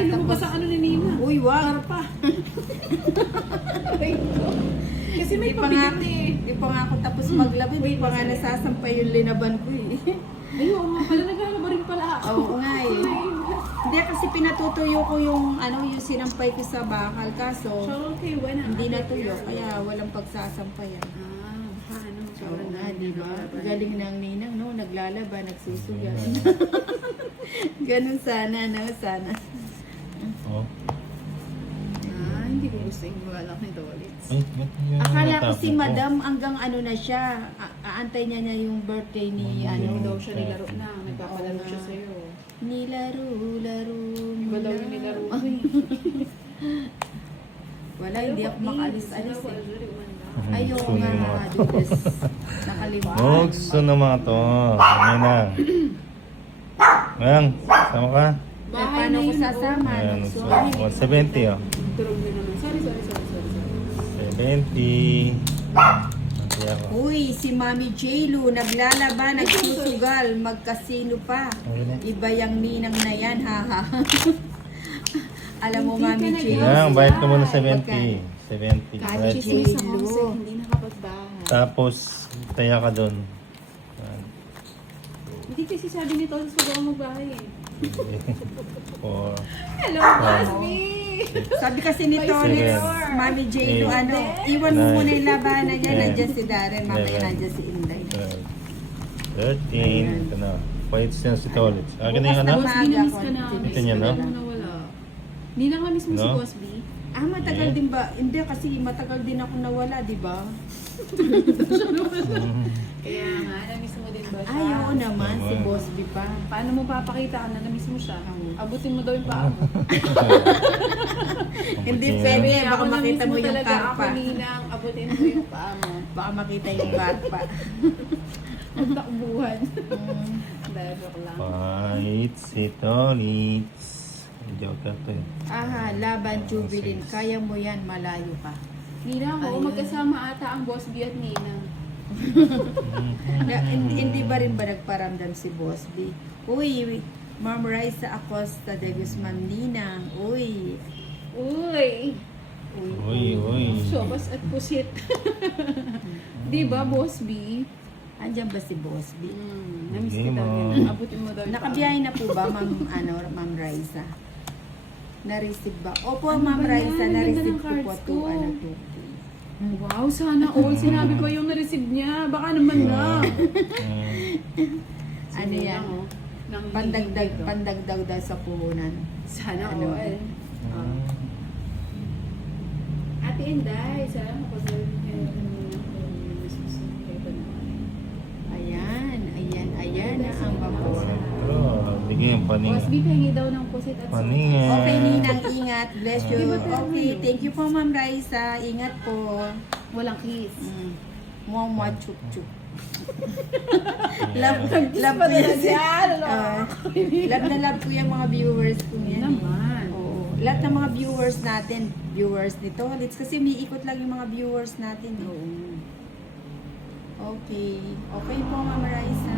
Ay, lumabas ang ano ni Nina. Uy, wag. Pa. Kasi may Di pa nga, pabigyan eh. di pa nga ako tapos maglaba, di pa nga nasasampay yung linaban ko eh. Ay, oo nga pala, naglalaba rin pala ako. Oo nga eh. Hindi kasi pinatutuyo ko yung yung sinampay ko sa bakal kaso So, okay, wala. hindi natuyo kaya walang pagsasampayan. Ano? Oo nga, di ba? Galing ng ninang, no? Naglalaba, nagsusugal. Ganun sana, no? Sana. Oh. Hindi ko gusto yung wala nito ulit. Ay, ba't yun Akala ko natapon si madam hanggang na siya. Aantay niya yung birthday ni Hindi daw ano. siya nilaro na. Nagpapalaro siya sa'yo. Nilaro. Iba daw yung nilaro ko eh. Wala, hindi ako makalis-alis eh. Mhm, Ayoko gusto nga ng mga dudes. Nakalimutan. Oh, gusto ng mga to. Ngayon na. Ngayon, sama ka? Eh, paano ko sasama? Ayan, So, 170 oh. Durog na naman. Sorry. 70. Hindi ako. Uy, si Mami J-Lu, naglalaba, nagsusugal, magkasino pa. Okay na. Iba yung ninang na yan, haha. Alam mo, Mami Hindi J-Lu. ka Yan, bayad ka muna Magkano? 70. 70. Kahit Bayad. chismis. Sa homesick, hindi nakapagbahay. Tapos, taya ka doon. Yan. Hindi kasi sabi nito, gusto ko magbahay eh. Four. Hello, Wow. Cosby! Sabi kasi ni May Tony, senyor. Mami J-Lu, Eight. iwan mo Nine. muna yung labanan niya, Ten. nandiyan si Darren, mamaya Eleven. nandiyan si Inday. 13. Ito na. Pahit siya si Tolit. Akin na yung Bukas ano? na Boss B, na-miss ka namin. Ito niya, no? Nawala. Hindi lang na-miss mo si No? Boss B. Matagal Yeah. din ba? Hindi, kasi matagal din ako nawala, di ba? Kaya nga, na-miss mo din ba siya? Ay, oo naman, si Tama. Boss B pa. Paano mo papakita na na-miss mo siya? Abutin mo daw yung paa mo. Hindi Abutin. pwede, Kaya baka ako makita na-miss mo yung talaga ako karpa. ninang, abutin mo yung paa mo. Baka makita yung karpa. Magtakbuhan. Mm. Dahil joke lang. Pahit si Tolit. Joke lang to eh. Laban, Jubilin, kaya mo yan, malayo pa. Ninang, oo, Ayun. magkasama ata ang Boss B at Ninang. Hindi ba rin ba nagparamdam si Boss B? Uy, Ma'am Raisa Acosta de Guzman Ninang. Uy. Uy! Uy. Sopas at pusit. Di ba, Boss B? Andyan ba si Boss B? Namiss Hindi kita mo. din. Abutin mo daw yung Nakabiyahe na po ba, Ma'am Raisa? Na-receive ba? Opo, Ano Ma'am ba yan? Raisa, Ang ganda na-receive ng ko po cards to, ko. 2K. Wow, sana all. Sinabi ko yung na-receive niya. Baka naman na. Ano yan? Pandagdag daw sa puhunan. Sana Ano? all. Ate Inday, sana mapasal kayo Ayan na ang babasa. Bigyan paning. Boss B, pahingi daw ng pusit at Paning. Okay, Ninang, ingat. Bless you. Di ba tayo Okay, yun? thank you po, Ma'am Raisa. Ingat po. walang kiss. Mwa chup chup. Love. Love pa ko yan. na yan, ano? Love na love ko yung mga viewers ko yan. Naman. Oo. Lahat ng mga viewers natin, viewers nito. Let's kasi umiikot lang yung mga viewers natin. Okay. Okay po, Ma'am Raisa.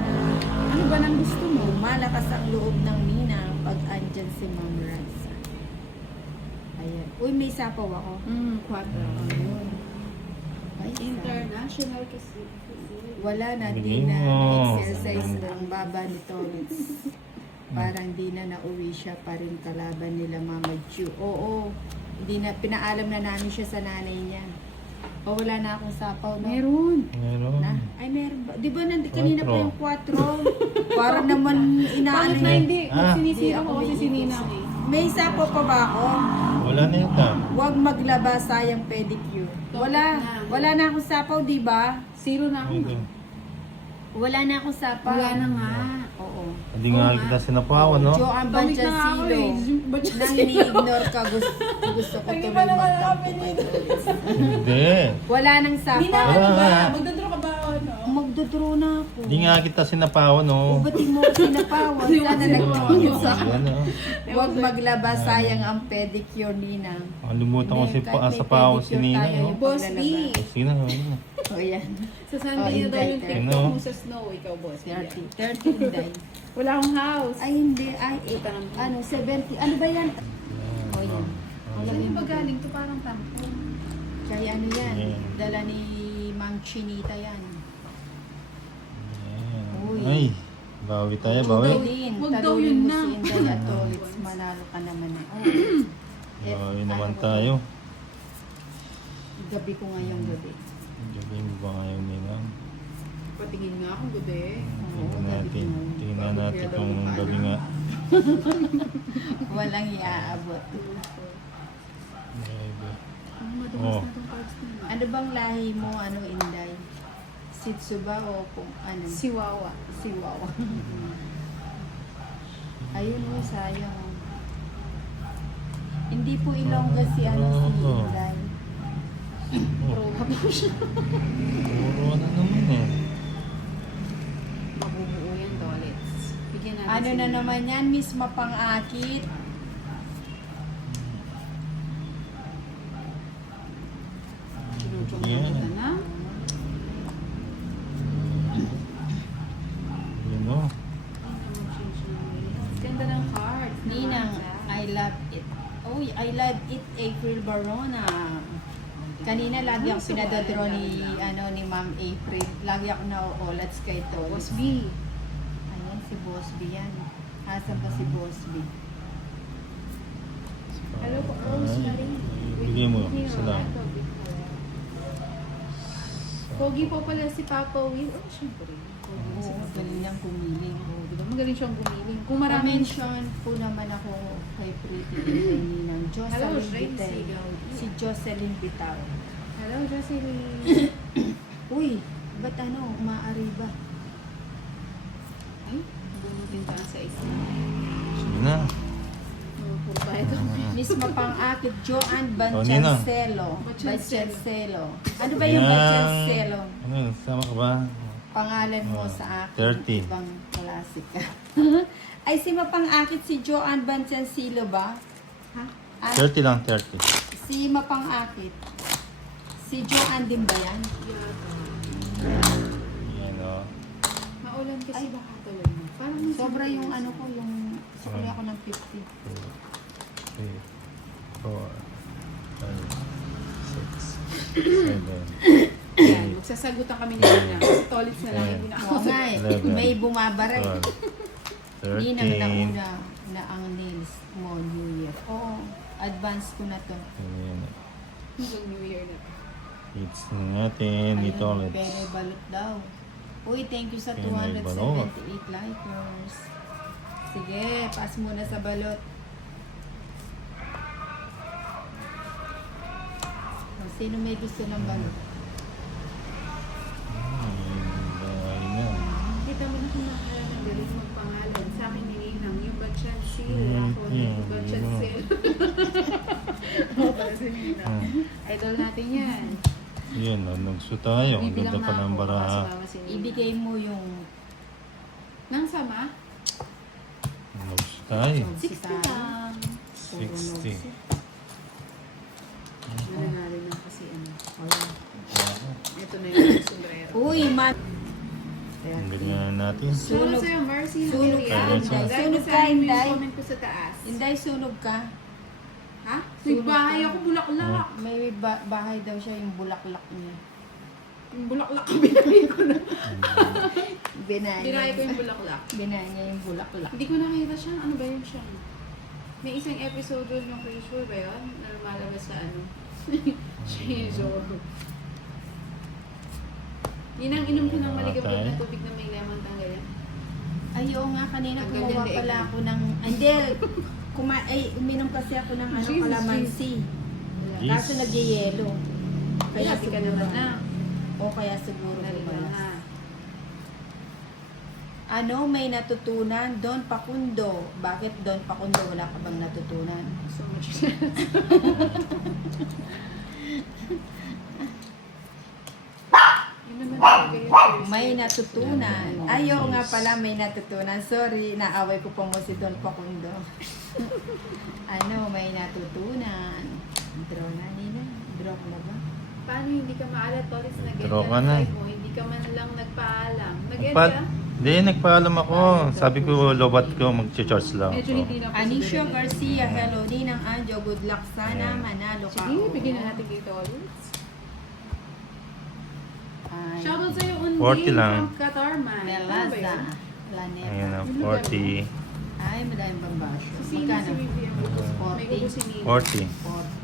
Ano ba nang gusto mo? Malakas ang loob ng Nina pag andyan si Ma'am Raisa. Ayan. Uy, may sapaw ako. 4. Ayun. Ay, International kasi. wala na, di Bigyan na mo. exercise ang baba ni Tolitz. Parang di na nauwi siya pa rin kalaban nila Mama Ju. Oo, di na, pinaalam na namin siya sa nanay niya. O wala na akong sapaw na. Meron. Meron. Na? Ay, meron ba? Di ba kanina pa yung 4? 4. Parang naman Bakit inaano na niya. hindi? Ah. Sinisira Hindi, ko ako kasi may si Ninang eh. May sapaw pa ba ako? Wala na yun ka. Huwag maglaba, sayang pedicure. Wala na akong sapaw, di ba? 0 na ako. Wala na akong sapaw. Wala na nga. Oo. Hindi nga kita sinapawan, no? Jo, ang Pamit bandyan na nga ako silo. eh. Ba't Nang ni-ignore ka, gusto ko Hindi tuloy pa naman magtampo happen kay yun. Tolitz. Hindi. Wala nang Ninang, sapaw. Wala ano ba? nga. Magdodro ka ba ako, no? Magdodro na ako. Hindi nga kita sinapawan, no? Ba't mo ko sinapawan? Hindi mo Sana sinapawan. nagtingin sa akin. Yan, no? Huwag maglaba, sayang ang pedicure, Ninang. Nakalimutan ko Hindi, si kahit may sa pawan si pedicure Nina, tayo, no? yung Boss B. paglalaba. Sige na, O yan. Sa Sunday na daw Inday, yung 30. TikTok Ano? mo sa snow. Ikaw, boss. 30. 30 Inday. Wala akong house. Ay, hindi. Ay, ano, 70. Ano ba yan? O yan. Saan ba galing to? Parang tampo. Kaya ano yan? Yeah. Dala ni Ma'am Chinita yan. Uy. Ay, bawi tayo, bawi. Talin, Wag daw talunin yun mo na. si Inday at Tolitz. Manalo ka naman eh. Bawi naman ano, tayo. Gabi ko ngayong gabi. Gabi mo ba ngayon nila? Patingin nga akong gabi. Tingnan natin. Tingnan natin kung gabi nga. Walang iaabot. Gabi. Ano madulas Oh. na itong cards na yun? Ano bang lahi mo, ano, Inday? Shih Tzu ba o kung ano? Si Wawa. Siwawa. Ayun mo, sayang. Hindi po Ilongga si ano si Oh. Inday. Proba po siya. Puro ano naman eh. Mabubuo yan, Dolits. Bigyan natin Ano si- na naman yan, Miss Mapangakit? Sinuchong Yeah. na na. Yun o. Ganda ng cards. Ninang, I love it. Oh, I love it, April Barona. Kanina lagi ako pinadadraw ni, ano, ni Ma'am April. Lagi ako na-oolats kay Tol. Boss B. Ayan, si Boss B yan. Asan ba si Boss B? Hello po, Rosemary. Bigay mo sila. Pogi po pala si Papa Will. Oh, syempre. Pogi po si Oo, Papa galing Will. niyang kumiling. Oh, diba? Magaling siyang gumiling. Kung maraming Mention po naman ako kay Pretty kay Ninang Hello, Jocelyn Shane Bitaw. Sigaw. Si Jocelyn Bitaw. Hello, Jocelyn. Uy, ba't ano, maaari ba? Ay, bumutin pa sa isa. Sige na. Puro pa ito. Miss Mapangakit, Joanne Ninang. Banchancelo. Banchancelo. Banchancelo. Ano ba yung Ayan. Banchancelo? Ano yun? Sama ka ba? Pangalan mo Oh, sa akin. 30. Ibang klasik ka. Ay, si Mapangakit, si Joanne Banchancelo ba? Ha? Ah, 30 lang, 30. si Mapangakit. Si Joanne din ba yan? Yan o. Maulan kasi Ay. baka tuloy mo. Parang may Sobra sabi yung ko. ano ko, yung sukli ako ng 50. 2, 3, 4, 5, 6, 7, Yan, magsasagutan kami ni Nina. Tolits na lang yung Oo binakausap. nga eh, 11, may bumabaray. 12, Ninang 13. nauna na ang nails mo New Year. Oo, advance ko na to. Ayan. Hanggang New Year na. Hits na natin dito Ayun, ulit. Pele balot daw. Uy, thank you sa Pele 278 balot. likers. Sige, pass muna sa balot. O, sino may gusto ng balot? Bahay na. Kita mo na kung nakakala ng galing magpangalan. Sa akin ni Ninang, yung Batchan Seal. Mm, Ako, yung mm, Batchan mm. Seal. Oo, para sa Ninang. Idol natin yan. Yun, nagso tayo. Ang Bibilang ganda pa na ng ako, baraha. kasama si Ninang. Ibigay mo yung Nang sama? Nagso tayo. 60 lang. 60. Nananalo na kasi ano. Ako. Ito na yung sombrero. Uy, man. Ang ganyan natin. Sunog Sunog. sa'yo, Marcy. Sunog Hanggang ka, yan. Inday. Dahil Sunog ka, basahin mo yung Inday. comment ko sa taas. Inday, sunog ka. Ha? Sunog Nagbahay ka. ako, bulaklak. May bahay daw siya yung bulaklak niya. Yung bulaklak, binahay ko na. Binahay Binahay ko niya. yung bulaklak. Binahay niya yung bulaklak. Hindi ko nakita siya. Ano ba yun siya? May isang episode doon yung Crazy ba yun? Na lumalabas sa ano? Siya yung Zorro. Yun ang inom ko ng maligabog na tubig na may lemon tanggalin. Ay, oo nga, kanina Ang kumuha ganda pala eh. ako ng... Hindi, uminom kasi ako ng ano, Jesus, kalamansi. Yes. Kaso nagyayelo. Kaya Kaya ka siguro, naman na. o kaya siguro Nalila bumalas. na. Ano, may natutunan? Don Pakundo. Bakit Don Pakundo? Wala ka bang natutunan? So much. Yun naman talaga yung first May year. natutunan. Ayaw nga pala, may natutunan. Sorry, naaway ko pa mo si Don Pakundo. Ano, may natutunan. Draw na nila. Draw ko na ba? Paano hindi ka maalat, Tolis? Nag-end Draw ka ka ng na. live mo. Hindi ka man lang nagpaalam. Nag-end Nagpa- ka? Hindi, nagpaalam ako. Sabi ko, lobat ko, mag-charge lang Medyo ako. hindi na Anisha possible. Garcia, hello. Ninang Anjo, good luck. Sana Ayan. manalo ka. Sige, bigyan na natin kay Tolis. Ay, Shoutout sa'yo, Unding 40 lang. from Qatar, man. Ano ba Melaza. yun? Laneta. Ayun na, 40. Ay, madaming bambasyo. Si Sino si Vivian? May 40. kukusinin. 40.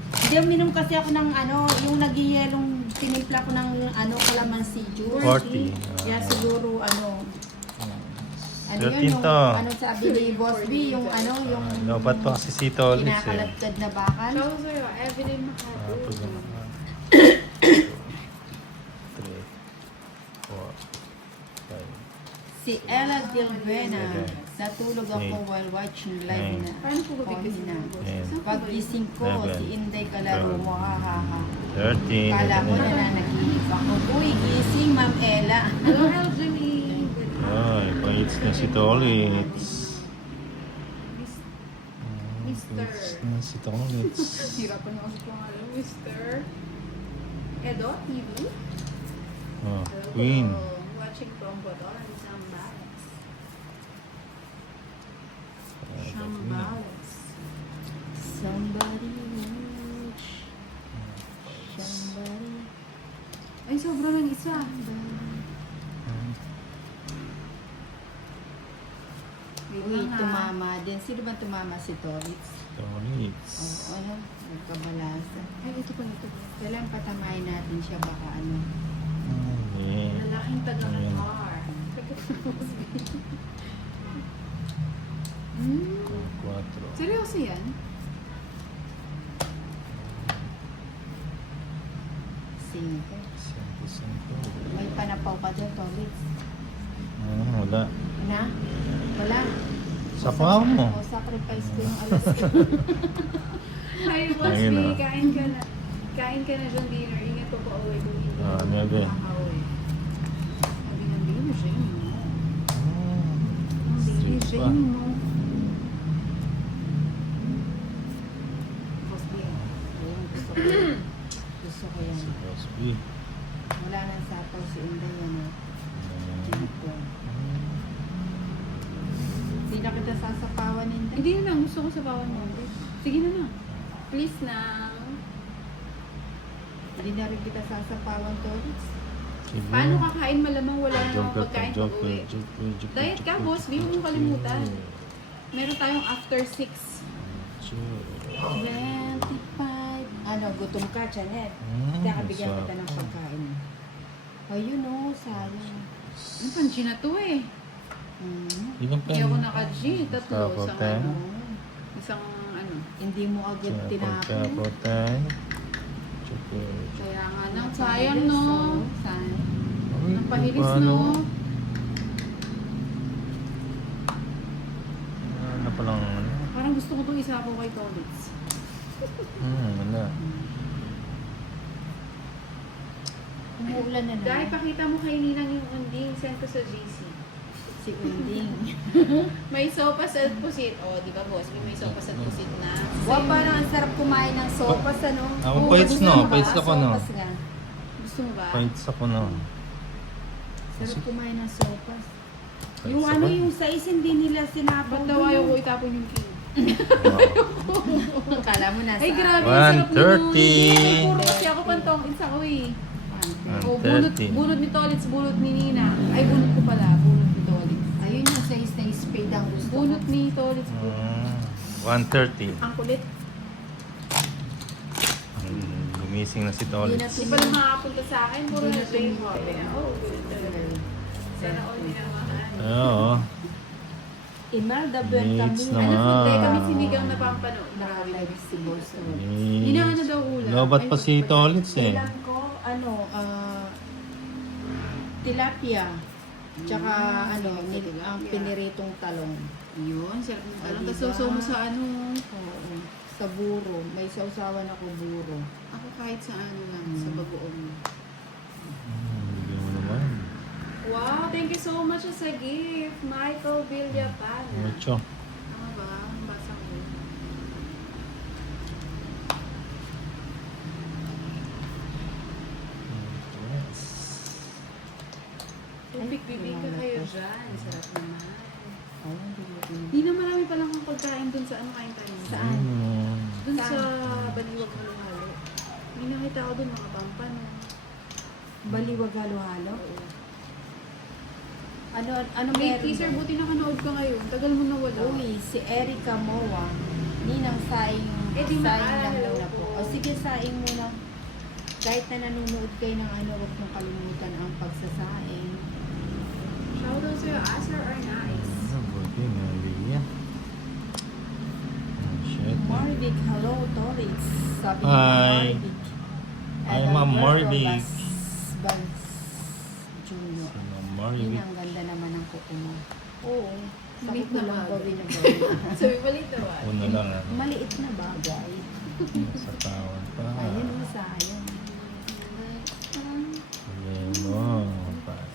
Hindi, uminom kasi ako ng yung nagyayelong tinimpla ko ng calamansi juice. 40. Kaya siguro ano 13 yung to. sabi ni Boss B, yung yung Lobat pa kasi si Tolis eh. kinakaladkad na bakal. Shoutout sa'yo, Evelyn Macato. Tapos naman. 3, 4, 5. Si Ella Dilbena, Seven. natulog ako Eight. while watching live na. Paano po gabi na. kasi? Paggising ko, Seven. si Inday kalaro mo, ha ha ha. 13. Kala mo na nanaginip ako. Uy, gising, Ma'am Ella. Hello, Elgin. Ay, pangits na si Tolis. Mister. Pangits na si Tolis. Hirapan niyo kasi pangalan, Mr. Edo TV. Oh, Queen. Watching from Bataan, Zambales. Zambales. Somebody watch. Somebody. Ay, sobra ng isa. Wait Uy, lang, ha. tumama din. Sino ba tumama si Torits? Tolis. Ano? Nagkabalasa. Ay, ito pa, ito pa. Kailan patamayin natin siya baka ano? Hindi. Lalaking Ayan. taga-Qatar. Hmm. 4. Seryoso yan? Cinco. 55. May panapaw ka doon, Torits. Wala. Na? Wala. Sa paa mo. O, sacrifice ko yung alas ko. Ay, Boss Ayun B, na. kain ka na. Kain ka na dyan, dinner. Ingat pa pa uwi kung hindi. Nebe. Makakauwi. Sabi ng dinner, siya yun, no? Ang dinner, Street siya pa. yun, no? Boss B, Ayun, gusto ko. Gusto ko yan. Si Boss B. Wala nang sapaw si Inday yan. Dito. Hindi na kita sasapawan, Inday. hindi na lang. Gusto ko sa bawang mo. Sige na lang. Please na. Hindi na rin kita sasapawan, Torits. Sige. Paano kakain malamang wala na Joker akong ka, pagkain pag joker, uwi? joker, joker, Diet ka, joker, boss. Di mo joker, kalimutan. joker. Meron tayong after 6. 25. Ano, gutom ka, Janet. Kaya kabigyan kita ng pagkain. Ayun o, sayang. Ano pang G na to eh? Hindi ako naka-G. Tatlo. Isang Kapote. ano. Isang ano. Hindi mo agad tinapon. Kapote. Joker. Kaya nga nang sayang no. Sayang. Napahilis Paano? no. Ano pa lang ano? Parang gusto ko itong isapaw kay Tolitz. Wala. Umuulan na Dahil naman. pakita mo kay Ninang yung unding. Send ko sa GC. Si Unding. May sopas at pusit. O, di ba boss? May sopas at pusit na. Wow, parang ang sarap kumain ng sopas, ano? Ako Oo, paits gusto no, mo ba? paits ako no. Sopas nga. Gusto mo ba? Paits ako no. Sarap kumain ng sopas. Paits Yung ako. ano, yung sais hindi nila sinapaw. Ba't daw ayaw ko itapon yung king? Kala mo nasa... Ay, grabe. Ang sarap 130. nun. Hindi, puro kasi ako pantong. Isa ko eh. O, 130. bunot ni Tolitz, bunot ni Nina. Ay, bunot ko pala. Bunot ni Tolitz. Ayun yung sais na spade ang gusto ko. Bunot ni Tolitz. 130. Ang kulit. Gumising na si Hindi Tolit. na Di pa lang makapunta sa akin. Puro Hindi na na play mo. tumingin. Oh, kulit talaga. Sana all minamahan. Oo. Imelda Needs Buencamin. naman. Ano po, tayo kami sinigang na pampanood. Nakalive si Boss. Inaano daw ulam? Lobat pa Ay, si Tolits eh. Ilan ko, ano, tilapia. Tsaka, ano, ang piniritong talong. Yun, sarap ng talong. Diba? Tapos sausaw mo sa ano. Oo. Sa buro. May sausawan ako buro. Ako kahit sa ano lang, sa bagoong. Bigyan mo naman. Wow, thank you so much sa gift. Michael Villapana. Mucho. Tama ba? Basa ko. Bibigyan kayo dyan. Sarap naman. Oh, hindi. Di na marami palang ang pagkain dun sa ano kain tayo. Saan? Dun sa Saan? Baliwag Halo-Halo. May nakita ko dun mga pampano. Baliwag halo-halo? Oo. Ano May meron teaser, doon? buti nakanood ka ngayon. Tagal mo na wala. Uy, si Erica Moa. Ninang saing, Eh, di saing maalala lang muna ko. po. O sige, saing muna. Kahit na nanonood kayo ng ano, huwag mong kalimutan ang pagsasaing. Shoutout sa'yo, Asar or Nice. Buti nga, Liya. Shit. Marvic, hello, Torix. Sabi ni Hi. Marvic. Hi, And Ma'am Alberto Marvic. Bans Junior. Si Ma'am Yun, Marvic. ang ganda naman ng kuko mo. Oo. Sakot Maliit na na lang bagay. gawin na gawin. Sabi maliit na ba? Una lang, ano. Maliit na bagay. Sa tawad pa. Ayun, sayang. Lemon. Pass.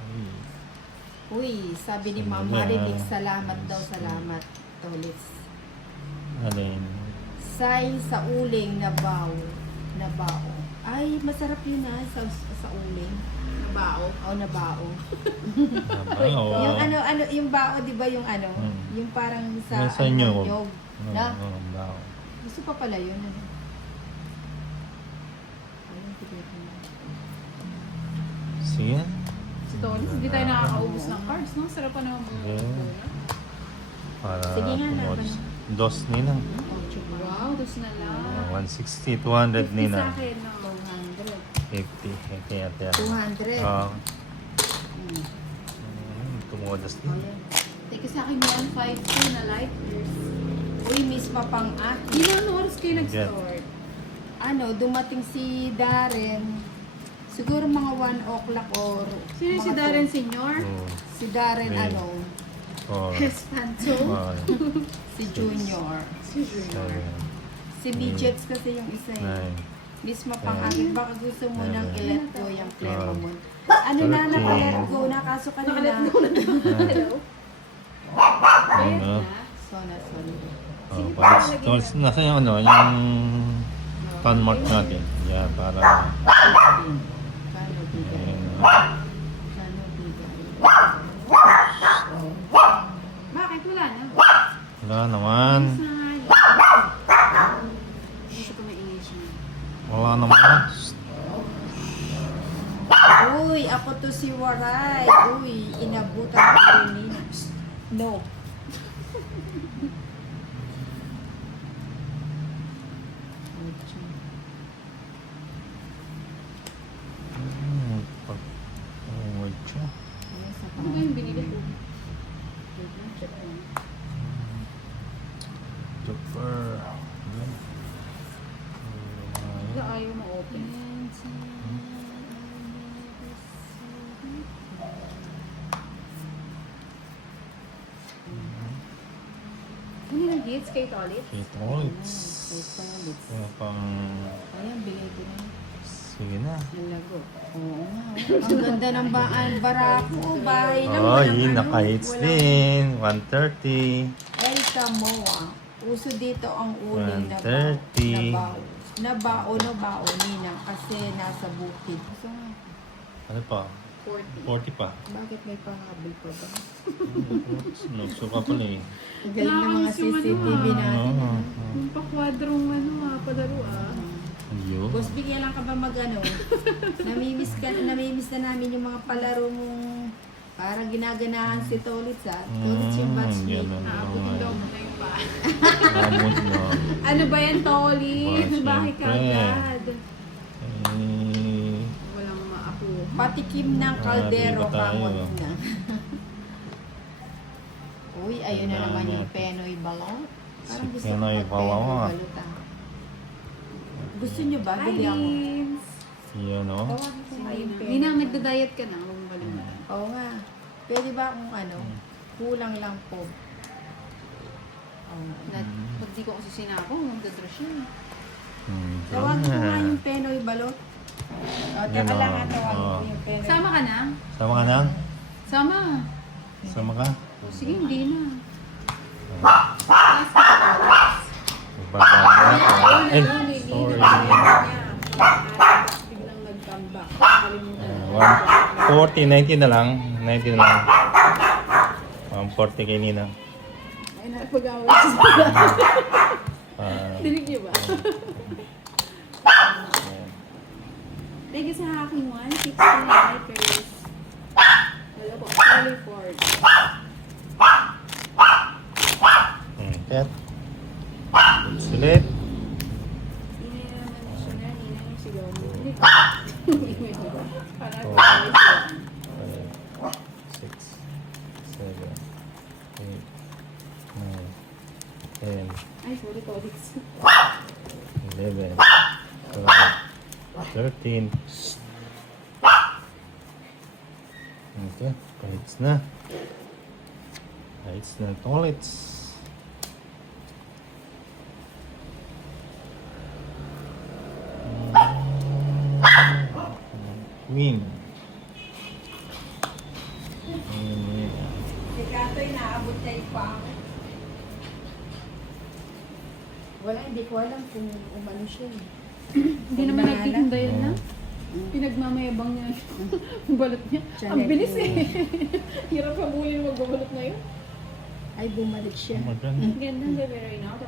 Ay. Uy, sabi ni Ma'am Ano yan? Marivic, salamat daw, salamat. Tolits. Alin? Say sa uling na bao. Na bao. Ay, masarap yun sa uling. Nabao. O, na bao. Nabaw. Yung ano, yung bao, di ba yung ano? Hmm. Yung parang sa, Yung sa nyog. nyog. Na? Nabaw. Gusto pa pala yun, ano? Ayun, tigil ko na. Sige. Si Tony, hindi tayo nakakaubos ng cards, no? Sarap pa naman mga Yeah. Para Sige nga, promote. laban. Dos nina. Wow, dos na lang. 160, 200 Sa nina. akin, no? 200. 50. Kaya kaya. 200. Hmm. Tumodas O, din. yan. Teka sa akin yan, 5-2 na light years. Uy, misma pang Di na ano oras kayo nag-start? ano, dumating si Darren. Siguro mga 1 o'clock or... Sino si mga Darren two. Senior? Oh. Si Darren, Okay. ano, Oh. Espanto? si Junior. Si Junior. Si Midgets kasi yung isa eh. 9. Misma pang Yeah. akin, baka gusto mo nang Yeah. i-let go yung Clemamon. Ano na, 13. naka-let go na, kaso Nakalet kanina. go na. Hello? Bayad Ano? na? Sorry. Oh, palis. Nasa yung ano, yung fan mark natin. Yeah, para... Kano bigay? Ayan, Kano bigay? Bakit? Wala na. wala naman. Gusto ko maingay siya. Wala naman. Uy, ako to si Waray. Uy, inabutan ko rin nina. No. Wait siya. Ano ba yung binili ko? Jumper. Wala, ayaw ma-open. Ano yung hits kay Tolit? Kate Olitz. Kay Tolitz. Kaya pang... Ayan, bigay ko na. Sige na. Ang lago. Oo nga. Ang ganda ng barako. Bahay lang. Oh, walang yun, ano, naka-hits walang- din. 130. El Samoa. Uso dito ang uling na 130. Nabao, ninang. Kasi nasa bukid. Gusto nga. Ano pa? 40. 40 pa. Bakit may pahabol pa ba? Nagsuka pala eh. Ang galing ng mga Nakakamiss yung ano, CCTV natin. Oo. Yung pa-quadrong palaro Ayun. Boss, bigyan lang ka ba mag-ano? namimiss na namin yung mga palaro mong para ginaganahan si Tolitz ha. Tolitz yung batchmate. yan ang Naabutin daw mo na yung pa. Amot na. Ano ba yan, Tolit? Ba, Bakit ka syempre. agad? Eh, Walang maapo. Patikim ng kaldero di ba tayo? kamot na. Uy, ayun na Kailangan naman yung natin. Penoy Balot. Parang Si gusto Penoy ko Balot. Balot ah. Gusto nyo ba? Hi, Bili ako. Lins! yan o. Tawagin ko nga yung Penoy. Ninang, nagda-diet ka na. Huwag mo kalimutan. Oo nga. Pwede ba kung ano, kulang lang po. Oh. Pag di ko kasi sinako, magdadrush yun. Tawagin ko nga yung Penoy Balot. O, teka Yan, lang oh. nga, tawagin ko Oh. yung Penoy. Sama ka na? Sama ka na? Sama. Sama ka? O, sige, hindi na. Magbabala ako. Ay, sorry. Biglang nag-comeback. Kalimutan. 40, 90 na lang. 90 na lang. 40 kay Ninang. Ay, napag-away siya. Dinig niyo ba? Thank you sa aking 169 Chris. Wala po, Charlie Ford. Kat. Sulit. Hindi na naman siya na, hindi na yung sigaw mo. Hindi ko. Para tayo siya. 5, 6, 7, 8, 9, 10, Ay, sorry, Tolix. 11, 12, 13. Okay, lights na. Lights na toilets. Queen. Si Katoy naabot na yung pang. Wala, hindi ko alam kung umano siya. Hindi naman nagtitinda yun na. Pinagmamayabang niya yung balot niya. Ang bilis eh. Hirap habulin magbabalot na yun. Ay, bumalik siya. Maganda. Ganda ng gabi right now.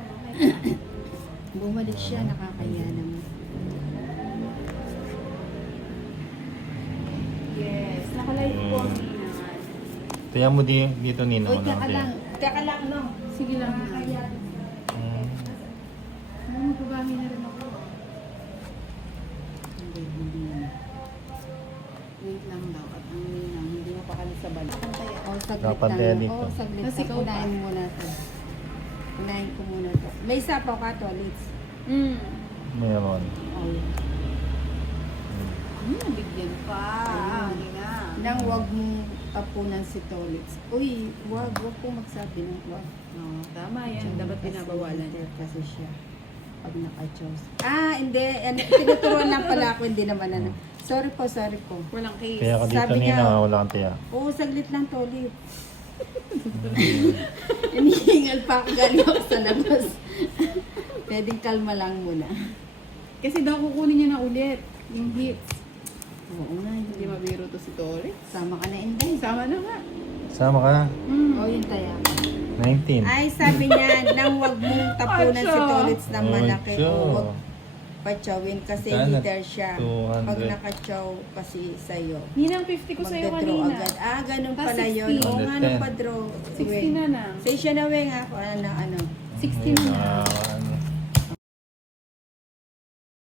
Bumalik siya, nakakaya naman. Yes, nakalive po ang Ninang. Kaya mo dito Nina. Uy, teka lang, no. Sige lang. Nakakaya. Magbabahay na rin ako. Wait lang daw. At ang Ninang, hindi mo pa kami sa balik. Oh, saglit Kapantaya lang. dito. Oh, saglit Kasi lang. ikaw pa. Unahin mo muna to. Unahin ko muna to. May isa pa ka to, Liz. Meron. Oh, yeah. Nabigyan pa. Ninang. Nang wag mong tapunan si Tolitz. Uy, wag po magsabi ng wag. Oo, tama yan. Dapat binabawalan. Kasi siya. Pag naka-choose. Hindi. Tinuturuan lang pala ako. Hindi naman ano. Sorry po. Walang case. Kaya ka dito Sabi Nina, niya- wala kang tiya. Oo, saglit lang, Tolit. Inihingal pa ako galing ako sa labas. Pwedeng kalma lang muna. Kasi daw kukunin niya na ulit yung hits. Oo nga. Hindi mabiro to si Tori. Sama ka na, Inday. Sama na nga. Sama ka. Oo, yun tayo. 19. Ay, sabi niya, nang wag mong tapunan si Acho. Tolitz ng malaki Acho. o wag pachawin kasi Magkano? leader siya. 200. Pag nakachaw kasi sa'yo, Ninang 50 ko sa'yo magda-draw kanina. agad. Ganun Tas pala yun. 60. Oo nga, 110. napadraw. 60 na lang. Say siya na, Weng, ako. Ano. 60 na lang.